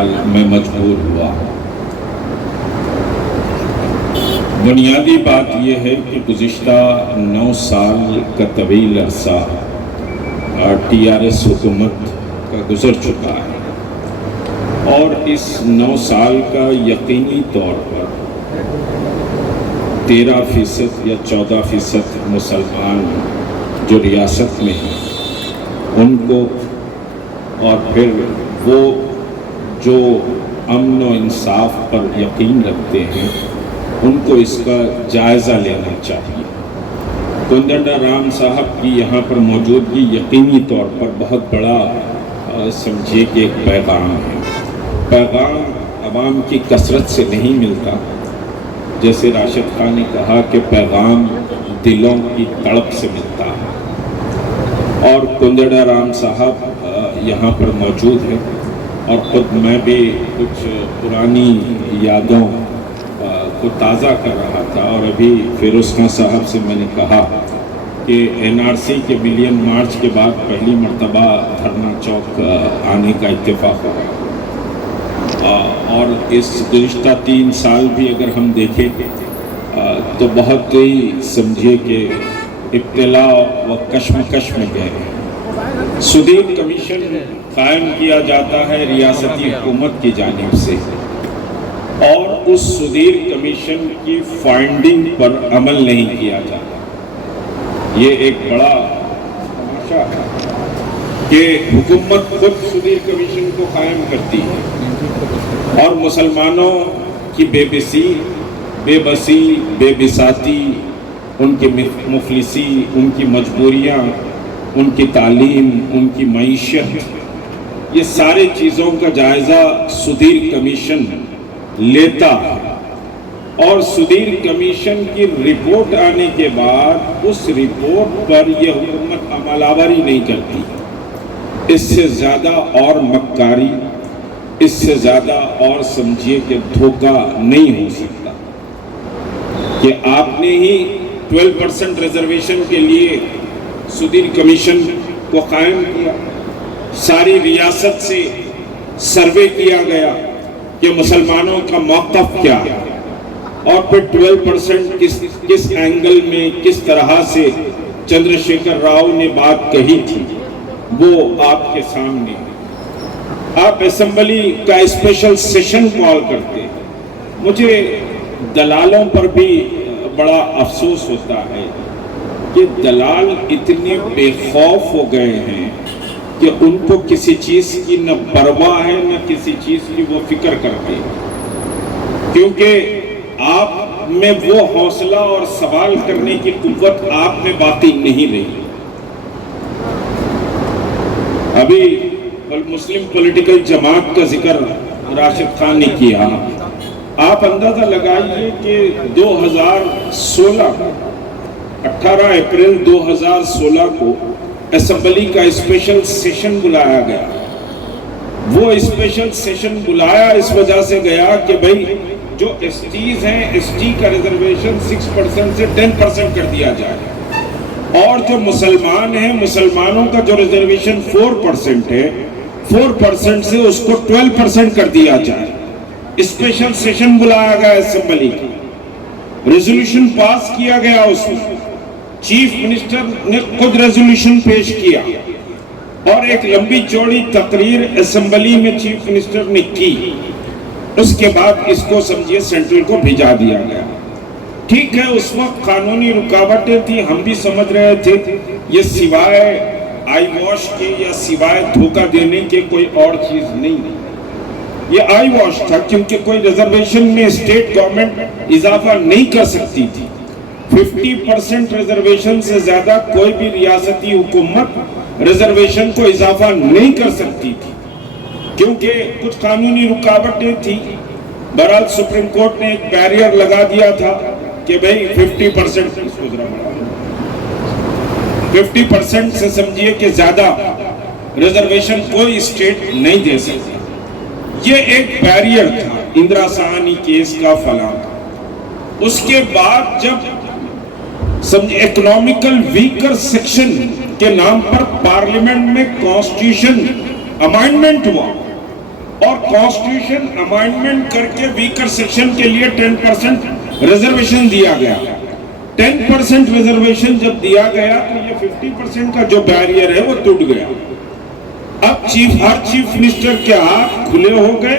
بہرحال میں مجبور ہوا۔ بنیادی بات یہ ہے کہ گزشتہ 9 سال کا طویل عرصہ TRS حکومت کا گزر چکا ہے، اور اس 9 سال کا یقینی طور پر 13% یا 14% مسلمان جو ریاست میں ہیں ان کو، اور پھر وہ جو امن و انصاف پر یقین رکھتے ہیں ان کو اس کا جائزہ لینا چاہیے۔ کودنڈا رام صاحب کی یہاں پر موجودگی یقینی طور پر بہت بڑا سمجھیے کہ ایک پیغام ہے۔ پیغام عوام کی کثرت سے نہیں ملتا، جیسے راشد خان نے کہا کہ پیغام دلوں کی تڑپ سے ملتا ہے، اور کودنڈا رام صاحب یہاں پر موجود ہیں، اور خود میں بھی کچھ پرانی یادوں کو تازہ کر رہا تھا، اور ابھی فیروز خان صاحب سے میں نے کہا کہ NRC کے ملین مارچ کے بعد پہلی مرتبہ دھرنا چوک آنے کا اتفاق ہوا، اور اس گزشتہ 3 سال بھی اگر ہم دیکھیں تو بہت ہی سمجھیے کہ ابتلا و کشمکش میں گئے ہیں۔ سدیر کمیشن قائم کیا جاتا ہے ریاستی حکومت کی جانب سے، اور اس سدیر کمیشن کی فائنڈنگ پر عمل نہیں کیا جاتا۔ یہ ایک بڑا تماشا ہے کہ حکومت خود سدیر کمیشن کو قائم کرتی ہے، اور مسلمانوں کی بے بسی، بے بساتی، ان کی مفلسی، ان کی مجبوریاں، ان کی تعلیم، ان کی معیشت، یہ سارے چیزوں کا جائزہ سدیر کمیشن لیتا ہے، اور سدیر کمیشن کی رپورٹ آنے کے بعد اس رپورٹ پر یہ حکومت عمل آوری نہیں کرتی۔ اس سے زیادہ اور مکاری، اس سے زیادہ اور سمجھیے کہ دھوکہ نہیں ہو سکتا کہ آپ نے ہی 12% ریزرویشن کے لیے سدیر کمیشن کو قائم کیا، ساری ریاست سے سروے کیا گیا کہ مسلمانوں کا موقف کیا ہے، اور پھر 12% کس اینگل میں کس طرح سے چندر شیکھر راؤ نے بات کہی تھی وہ آپ کے سامنے۔ آپ اسمبلی کا اسپیشل سیشن کال کرتے، مجھے دلالوں پر بھی بڑا افسوس ہوتا ہے کہ دلال اتنے بے خوف ہو گئے ہیں کہ ان کو کسی چیز کی نہ پرواہ ہے نہ کسی چیز کی وہ فکر کرتے، کیونکہ آپ میں وہ حوصلہ اور سوال کرنے کی قوت آپ میں باقی نہیں رہی۔ ابھی مسلم پولیٹیکل جماعت کا ذکر راشد خان نے کیا، آپ اندازہ لگائیے کہ 18 اپریل 2016 کو اسمبلی کا اسپیشل سیشن بلایا گیا۔ وہ اسپیشل سیشن بلایا اس وجہ سے گیا کہ بھئی جو ایس ٹیز ہیں، ایس ٹی کا ریزرویشن 6% سے 10% کر دیا جائے، اور جو مسلمان ہیں مسلمانوں کا جو ریزرویشن 4% ہے 4% سے اس کو 12% کر دیا جائے۔ اسپیشل سیشن بلایا گیا اسمبلی کی، ریزولوشن پاس کیا گیا، اس میں چیف منسٹر نے خود ریزولوشن پیش کیا، اور ایک لمبی چوڑی تقریر اسمبلی میں چیف منسٹر نے کی۔ اس کے بعد اس کو سمجھیے سینٹرل کو بھیجا دیا گیا۔ ٹھیک ہے، اس وقت قانونی رکاوٹیں تھیں، ہم بھی سمجھ رہے تھے یہ سوائے آئی واش کے یا سوائے دھوکہ دینے کے کوئی اور چیز نہیں۔ یہ آئی واش تھا کیونکہ کوئی ریزرویشن میں اسٹیٹ گورنمنٹ اضافہ نہیں کر سکتی تھی۔ 50% ریزرویشن سے زیادہ کوئی بھی ریاستی حکومت ریزرویشن کو اضافہ نہیں کر سکتی تھی، کیونکہ کچھ قانونی رکاوٹیں تھیں۔ بہرحال سپریم کورٹ نے ایک بیریئر لگا دیا تھا کہ بھئی 50% سے سمجھیے کہ زیادہ ریزرویشن کوئی اسٹیٹ نہیں دے سکتا۔ یہ ایک بیریئر تھا اندرا سہانی کیس کا فلاں۔ اس کے بعد جب اکنامیکل ویکر سیکشن کے نام پر پارلیمنٹ میں کانسٹیٹیوشن امائنڈمنٹ ہوا، اور کانسٹیٹیوشن امائنڈمنٹ کر کے ویکر سیکشن کے لیے 10% ریزرویشن دیا گیا. 10% ریزرویشن جب دیا گیا تو یہ 50% کا جو بیریئر ہے وہ ٹوٹ گیا. اب ہر چیف منسٹر کے ہاتھ کھلے ہو گئے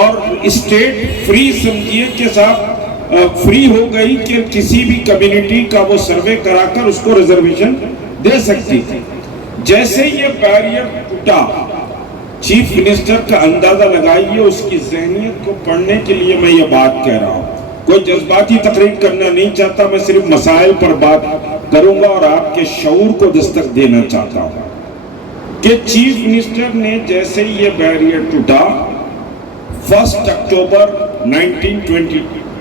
اور اسٹیٹ فری سمجھیے کے ساتھ فری ہو گئی کہ کسی بھی کمیونٹی کا وہ سروے کرا کر اس کو ریزرویشن دے سکتی تھی. جیسے یہ بیریئر ٹوٹا چیف منسٹر کا اندازہ لگائیے اس کی ذہنیت کو پڑھنے کے لیے میں یہ بات کہہ رہا ہوں. کوئی جذباتی تقریر کرنا نہیں چاہتا, میں صرف مسائل پر بات کروں گا اور آپ کے شعور کو دستک دینا چاہتا ہوں کہ چیف منسٹر نے جیسے یہ بیریئر ٹوٹا 1 اکتوبر 1922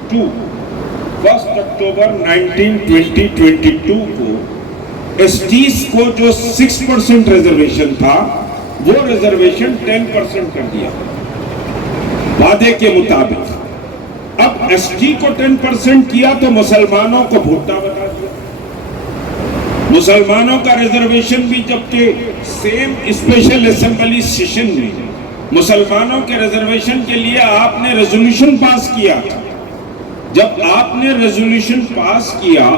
کو ایس ٹیز کو جو 6% ریزرویشن تھا وہ ریزرویشن 10% کر دیا وعدے کے مطابق. اب ایس ٹی کو 10% کیا تو مسلمانوں کو بھوٹا بتا دیا. مسلمانوں کا ریزرویشن بھی جبکہ سیم اسپیشل اسمبلی سیشن میں مسلمانوں کے ریزرویشن کے لیے آپ نے ریزولوشن پاس کیا. جب آپ نے ریزولوشن پاس کیا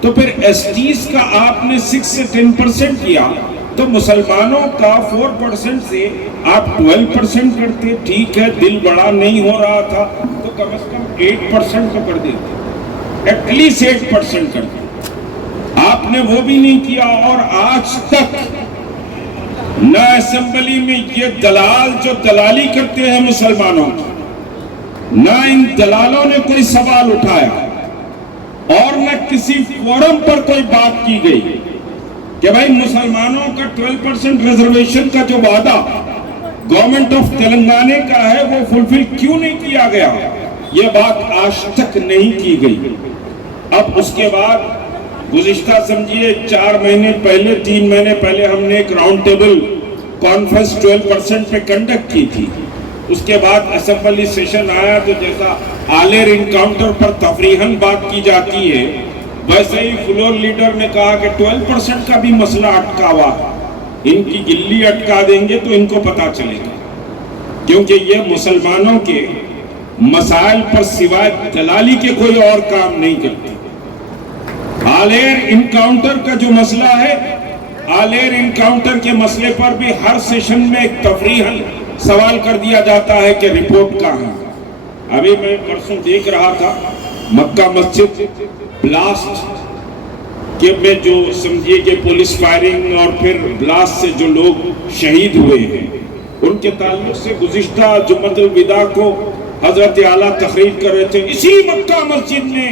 تو پھر ایس ٹیز کا آپ نے 6 سے 10% کیا تو مسلمانوں کا 4% سے آپ 12% کرتے. ٹھیک ہے, دل بڑا نہیں ہو رہا تھا تو کم از کم 8% تو کر دیتے, ایٹ لیسٹ 8% کر دیتے. آپ نے وہ بھی نہیں کیا اور آج تک نہ اسمبلی میں یہ دلال جو دلالی کرتے ہیں مسلمانوں کی, نہ ان دلالوں نے کوئی سوال اٹھایا اور نہ کسی فورم پر کوئی بات کی گئی کہ بھائی مسلمانوں کا 12% ریزرویشن کا جو وعدہ گورنمنٹ آف تلنگانہ کا ہے وہ فلفل کیوں نہیں کیا گیا. یہ بات آج تک نہیں کی گئی. اب اس کے بعد گزشتہ سمجھیے 4 مہینے پہلے 3 مہینے پہلے ہم نے ایک راؤنڈ ٹیبل کانفرنس 12% پہ کنڈکٹ کی تھی. اس کے بعد اسمبلی سیشن آیا تو جیسا آلیر انکاؤنٹر پر تفریحاً بات کی جاتی ہے ویسے ہی فلور لیڈر نے کہا کہ 12% کا بھی مسئلہ اٹکا ہوا, ان کی گلی اٹکا دیں گے تو ان کو پتا چلے گا, کیونکہ یہ مسلمانوں کے مسائل پر سوائے دلالی کے کوئی اور کام نہیں کرتے. آلیر انکاؤنٹر کا جو مسئلہ ہے, آلیر انکاؤنٹر کے مسئلے پر بھی ہر سیشن میں ایک تفریحاً سوال کر دیا جاتا ہے کہ رپورٹ کہاں ہے. ابھی میں پرسوں دیکھ رہا تھا مکہ مسجد بلاسٹ کے میں جو سمجھیے کہ پولیس فائرنگ اور پھر بلاسٹ سے جو لوگ شہید ہوئے ہیں ان کے تعلق سے گزشتہ جمعۃ الوداع کو حضرت اعلیٰ تقریر کر رہے تھے. اسی مکہ مسجد میں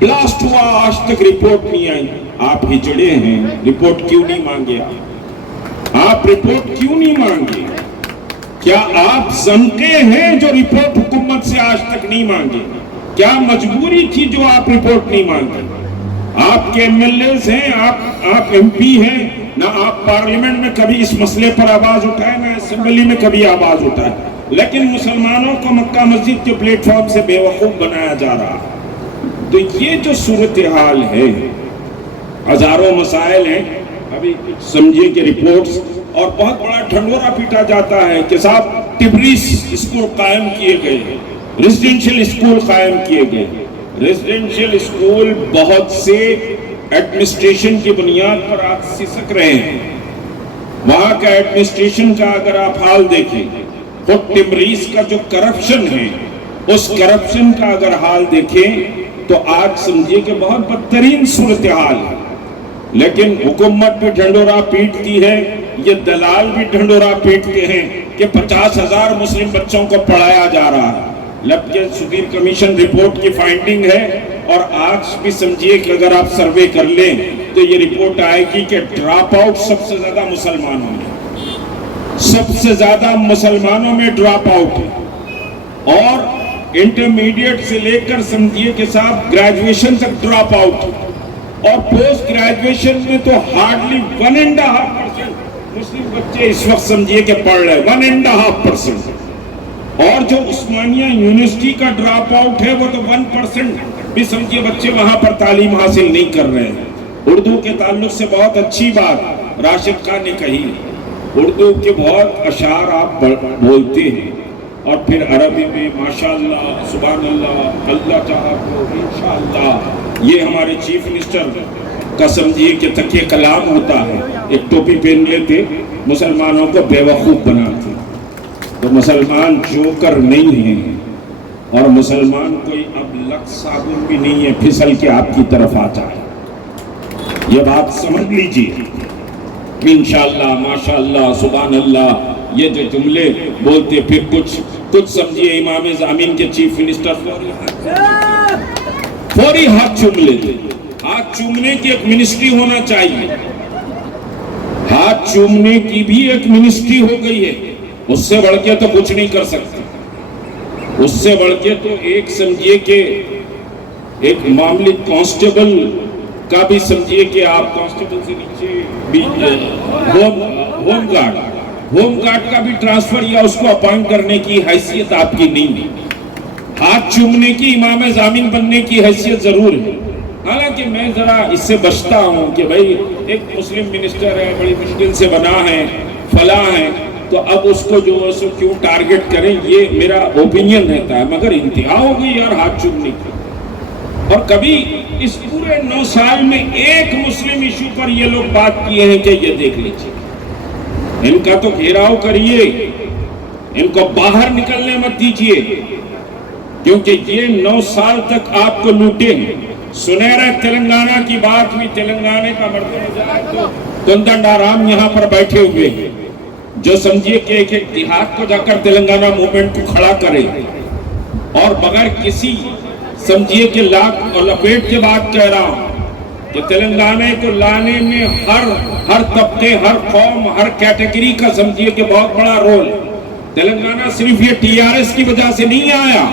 بلاسٹ ہوا, آج تک رپورٹ نہیں آئی. آپ ہجڑے ہیں, رپورٹ کیوں نہیں مانگے؟ آپ رپورٹ کیوں نہیں مانگے؟ کیا آپ زنقے ہیں جو رپورٹ حکومت سے آج تک نہیں مانگے؟ کیا مجبوری تھی جو آپ رپورٹ نہیں مانگے؟ آپ کے ایم ایل ایز ہیں, آپ ایم پی ہیں, نہ آپ پارلیمنٹ میں کبھی اس مسئلے پر آواز اٹھائے, نہ اسمبلی میں کبھی آواز اٹھائے, لیکن مسلمانوں کو مکہ مسجد کے پلیٹ فارم سے بے وقوف بنایا جا رہا. تو یہ جو صورتحال ہے, ہزاروں مسائل ہیں. ابھی سمجھیے کہ رپورٹس اور بہت بڑا ڈھنڈورا پیٹا جاتا ہے کہ صاحب ٹبریز اسکول قائم کیے گئے, ریزیڈینشیل اسکول قائم کیے گئے. ریزیڈینشیل اسکول بہت سے ایڈمنسٹریشن کی بنیاد پر آج سسک رہے ہیں. وہاں کا ایڈمنسٹریشن کا اگر آپ حال دیکھیں تو ٹبریز کا جو کرپشن ہے اس کرپشن کا اگر حال دیکھیں تو آج سمجھیے کہ بہت بدترین صورتحال ہے. لیکن حکومت بھی ڈھنڈورا پیٹتی ہے, یہ دلال بھی ڈھنڈورا پیٹتے ہیں کہ 50,000 مسلم بچوں کو پڑھایا جا رہا ہے. جبکہ سپیر کمیشن رپورٹ کی فائنڈنگ ہے اور آج بھی سمجھیے کہ اگر آپ سروے کر لیں تو یہ رپورٹ آئے گی کہ ڈراپ آؤٹ سب سے زیادہ مسلمانوں میں, سب سے زیادہ مسلمانوں میں ڈراپ آؤٹ ہے. اور انٹرمیڈیٹ سے لے کر سمجھیے کہ صاحب گریجویشن تک ڈراپ آؤٹ, اور پوسٹ گریجویشن میں تو ہارڈلی 1.5% مسلم بچے اس وقت سمجھیے کہ پڑھ رہے ہیں, 1.5%. اور جو عثمانیہ یونیورسٹی کا ڈراپ آؤٹ ہے وہ تو 1% بھی سمجھیے بچے وہاں پر تعلیم حاصل نہیں کر رہے ہیں. اردو کے تعلق سے بہت اچھی بات راشد خان نے کہی, اردو کے بہت اشعار آپ بولتے ہیں اور پھر عربی میں ماشاءاللہ، سبحان اللہ، اللہ چاہا تو انشاءاللہ۔ یہ ہمارے چیف منسٹر کا سمجھیے کہ تکیہ کلام ہوتا ہے، ایک ٹوپی پہن لیتے، مسلمانوں کو بے وقوف بناتے۔ تو مسلمان جوکر نہیں ہیں، اور مسلمان کوئی اب لک صابن بھی نہیں ہے پھسل کے آپ کی طرف آ جائے۔ یہ بات سمجھ لیجیے۔ انشاءاللہ، ماشاءاللہ، سبحان اللہ، یہ جو جملے بولتے، پھر کچھ سمجھیے امام ضامن کے چیف منسٹر فوری ہاتھ چوم لیتے۔ ہاتھ چومنے کی ایک منسٹری ہونا چاہیے، ہاتھ چومنے کی بھی ایک منسٹری ہو گئی ہے، اس سے بڑھ کے تو کچھ نہیں کر سکتے۔ اس سے بڑھ کے تو ایک سمجھیے کہ ایک معاملے کانسٹیبل کا بھی سمجھیے کہ آپ کانسٹیبل سے نیچے بھی ہوم گارڈ کا بھی ٹرانسفر یا اس کو اپوائنٹ کرنے کی حیثیت آپ کی نہیں ہے۔ ہاتھ چومنے کی، امام ضامن بننے کی حیثیت ضرور ہے۔ حالانکہ میں ذرا اس سے بچتا ہوں کہ بھائی ایک مسلم منسٹر ہے، بڑی مشکل سے بنا ہے، فلاں ہے، تو اب اس کو جو ہے سو کیوں ٹارگٹ کریں، یہ میرا اوپینین رہتا ہے۔ مگر انتہا ہو گئی یار ہاتھ چومنے کی۔ اور کبھی اس پورے 9 سال میں ایک مسلم ایشو پر یہ لوگ بات کیے ہیں کہ یہ دیکھ لیجیے، ان کا تو گھیراؤ کریے، ان کو باہر نکلنے مت دیجیے، کیونکہ یہ 9 سال تک آپ کو لوٹے ہیں۔ سنہرا تلنگانہ کی بات ہوئی، تلنگانہ کا مرد کندنڈارام یہاں پر بیٹھے ہوئے ہیں، جو سمجھیے کہ ایک دیہات کو جا کر تلنگانہ موومنٹ کو کھڑا کرے، اور بغیر کسی سمجھیے کہ لاکھ اور لپیٹ کے بات کہہ رہا ہوں کہ تلنگانہ کو لانے میں ہر طبقے، ہر قوم، ہر کیٹیگری کا سمجھیے کہ بہت بڑا رول۔ تلنگانہ صرف یہ ٹی آر ایس کی وجہ سے نہیں آیا،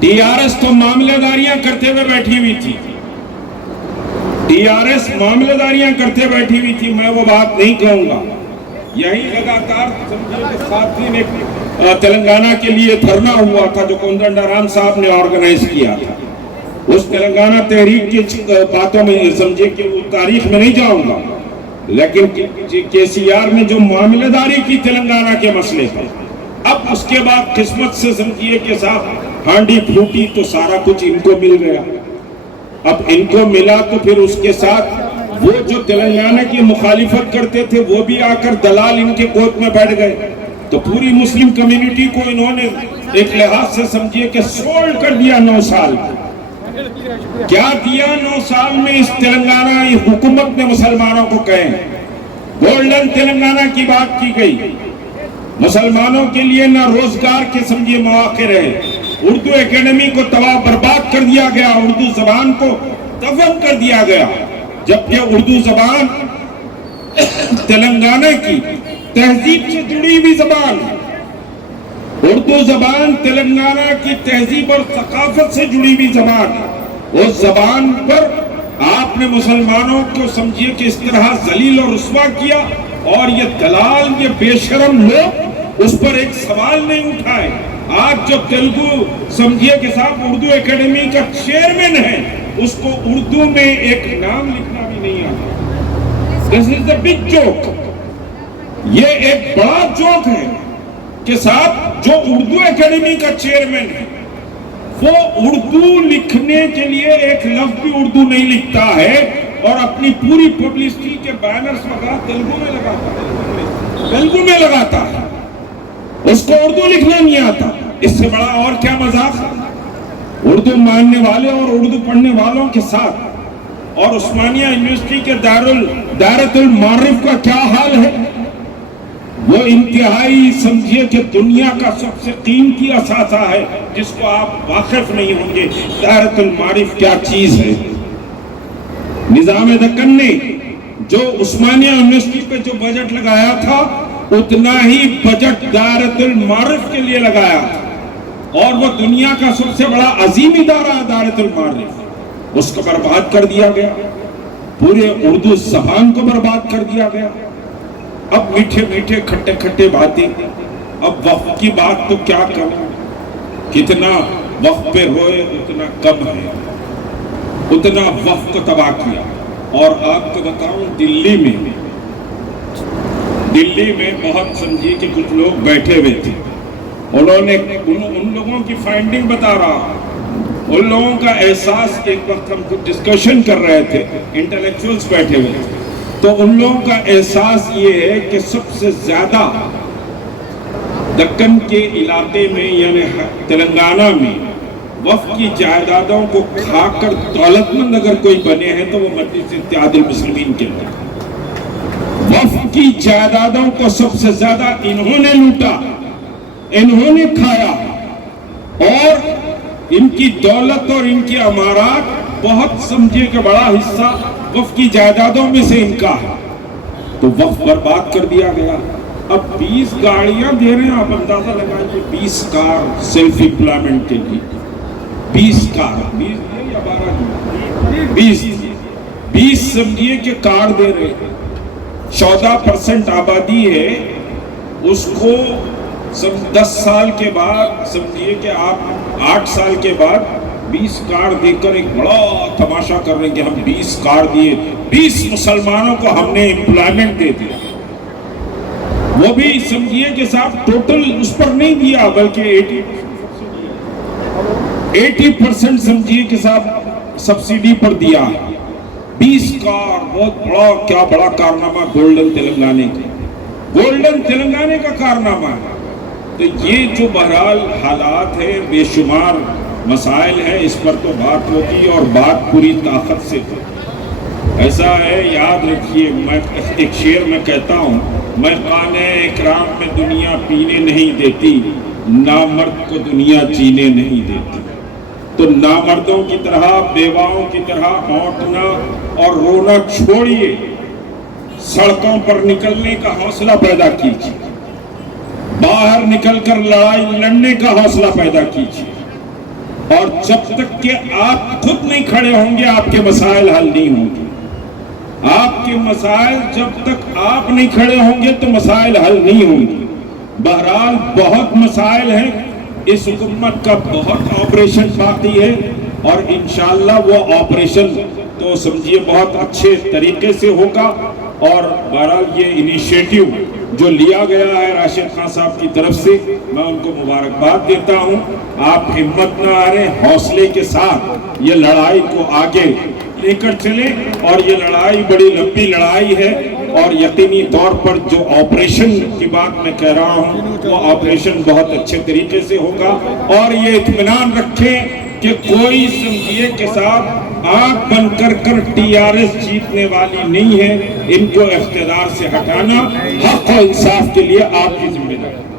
ٹی آر ایس تو معاملہ داریاں کرتے ہوئے بیٹھی ہوئی تھی، ٹی آر ایس معاملہ داریاں کرتے بیٹھی ہوئی تھی، میں وہ بات نہیں کہوں گا۔ یہی لگاتار سمجھیے کہ 7 دن ایک تلنگانہ کے لیے دھرنا ہوا تھا جو کندنڈارام صاحب نے آرگنائز کیا تھا۔ اس تلنگانہ تحریک کی باتوں میں سمجھے کہ وہ تاریخ میں نہیں جاؤں گا، لیکن کے سی آر نے جو معاملہ داری کی تلنگانہ کے مسئلے پر، اب اس کے بعد قسمت سے سمجھیے کہ صاحب ہانڈی پھوٹی تو سارا کچھ ان کو مل گیا۔ اب ان کو ملا تو پھر اس کے ساتھ وہ جو تلنگانہ کی مخالفت کرتے تھے وہ بھی آ کر دلال ان کے گود میں بیٹھ گئے، تو پوری مسلم کمیونٹی کو انہوں نے ایک لحاظ سے سمجھیے کہ سولڈ کر دیا۔ 9 سال کیا دیا 9 سال میں اس تلنگانہ حکومت نے مسلمانوں کو کہیں؟ گولڈن تلنگانہ کی بات کی گئی، مسلمانوں کے لیے نہ روزگار کے سمجھیے مواقع رہے، اردو اکیڈمی کو تباہ برباد کر دیا گیا، اردو زبان کو دفن کر دیا گیا، جبکہ اردو زبان تلنگانہ کی تہذیب سے جڑی ہوئی زبان ہے، اردو زبان تلنگانہ کی تہذیب اور ثقافت سے جڑی ہوئی زبان ہے۔ اس زبان پر آپ نے مسلمانوں کو سمجھیے کہ اس طرح ذلیل اور رسوا کیا، اور یہ دلال، یہ بے شرم لوگ اس پر ایک سوال نہیں اٹھائے۔ آج جو تیلگو سمجھیے کہ صاحب اردو اکیڈمی کا چیئرمین ہے، اس کو اردو میں ایک نام لکھنا بھی نہیں آتا۔ This is the big joke۔ یہ ایک بڑا جوک ہے کہ صاحب جو اردو اکیڈمی کا چیئرمین ہے وہ اردو لکھنے کے لیے ایک لفظ بھی اردو نہیں لکھتا ہے، اور اپنی پوری پبلسٹی کے بینرز وغیرہ تیلگو میں لگاتا ہے، اس کو اردو لکھنا نہیں آتا۔ اس سے بڑا اور کیا مذاق ہے؟ اردو ماننے والے اور اردو پڑھنے والوں کے ساتھ، اور عثمانیہ یونیورسٹی کے دائرۃ المعارف کا کیا حال ہے؟ وہ انتہائی سمجھیے کہ دنیا کا سب سے قیمتی اثاثہ ہے، جس کو آپ واقف نہیں ہوں گے۔ دائرۃ المعارف کیا چیز ہے؟ نظام دکن نے جو عثمانیہ یونیورسٹی پہ جو بجٹ لگایا تھا، اتنا ہی بجٹ دائرۃ المعارف کے لیے لگایا تھا، اور وہ دنیا کا سب سے بڑا عظیم ادارہ ہے دائرۃ المعارف، اس کو برباد کر دیا گیا، پورے اردو زبان کو برباد کر دیا گیا۔ اب میٹھے میٹھے کھٹے کھٹے باتیں، اب وقت کی بات تو کیا کریں، کتنا وقت پہ روئے اتنا کم ہے، اتنا وقت کو تباہ کیا۔ اور آپ کو بتاؤں دلی میں بہت سمجھیے کہ کچھ لوگ بیٹھے ہوئے تھے، انہوں نے ان لوگوں کی فائنڈنگ بتا رہا، ان لوگوں کا احساس، ایک وقت ہم کچھ ڈسکشن کر رہے تھے، انٹلیکچوئلز بیٹھے ہوئے، تو ان لوگوں کا احساس یہ ہے کہ سب سے زیادہ دکن کے علاقے میں یعنی تلنگانہ میں وقف کی جائیدادوں کو کھا کر دولت مند اگر کوئی بنے ہیں تو وہ مجلس اتحاد المسلمین کے لوگ۔ وقف کی جائیدادوں کو سب سے زیادہ انہوں نے لوٹا، انہوں نے کھایا، اور ان کی دولت اور ان کی عمارات بہت سمجھے کہ بڑا حصہ وقف کی جائیدادوں میں سے ان کا ہے، تو وقف برباد کر دیا گیا۔ اب 20 گاڑیاں دے رہے ہیں، آپ اندازہ لگائیے 20 کار سیلف امپلائمنٹ کے لیے، 20 کار، 20 یا 12، 20 سمجھیے کہ کار دے رہے ہیں۔ 14% آبادی ہے، اس کو 10 سال کے بعد سمجھیے کہ آپ 8 سال کے بعد 20 کار دے کر ایک بڑا تماشا کر رہے ہیں کہ ہم 20 کار دیے، 20 مسلمانوں کو ہم نے امپلائمنٹ دے دیا۔ وہ بھی سمجھیے کہ صاحب ٹوٹل اس پر نہیں دیا بلکہ 80% سمجھیے کہ صاحب سبسیڈی پر دیا۔ 20 کار، بہت بڑا، کیا بڑا کارنامہ گولڈن تلنگانے کا، گولڈن تلنگانے کا کارنامہ ہے۔ تو یہ جو بہرحال حالات ہیں، بے شمار مسائل ہیں، اس پر تو بات ہوگی اور بات پوری طاقت سے ہوگی۔ ایسا ہے، یاد رکھیے، میں ایک شعر میں کہتا ہوں، میں خانہ اکرام میں دنیا پینے نہیں دیتی، نامرد کو دنیا جینے نہیں دیتی۔ تو نامردوں کی طرح، بیواؤں کی طرح اونٹنا اور رونا چھوڑیے، سڑکوں پر نکلنے کا حوصلہ پیدا کیجیے، باہر نکل کر لڑائی لڑنے کا حوصلہ پیدا کیجیے، اور جب تک کہ آپ خود نہیں کھڑے ہوں گے آپ کے مسائل حل نہیں ہوں گے۔ آپ کے مسائل جب تک آپ نہیں کھڑے ہوں گے تو مسائل حل نہیں ہوں گے۔ بہرحال بہت مسائل ہیں، اس حکومت کا بہت آپریشن باقی ہے، اور انشاءاللہ وہ آپریشن تو سمجھیے بہت اچھے طریقے سے ہوگا۔ اور بہرحال یہ انیشیٹیو جو لیا گیا ہے راشد خان صاحب کی طرف سے، میں ان کو مبارکباد دیتا ہوں۔ آپ ہمت نہ ہاریں، حوصلے کے ساتھ یہ لڑائی کو آگے لے کر چلیں، اور یہ لڑائی بڑی لمبی لڑائی ہے، اور یقینی طور پر جو آپریشن کی بات میں کہہ رہا ہوں وہ آپریشن بہت اچھے طریقے سے ہوگا۔ اور یہ اطمینان رکھیں کہ کوئی سمجھیے کے ساتھ آنکھ بند کر کر TRS جیتنے والی نہیں ہے، ان کو اقتدار سے ہٹانا حق و انصاف کے لیے آپ کی ذمہ داری ہے۔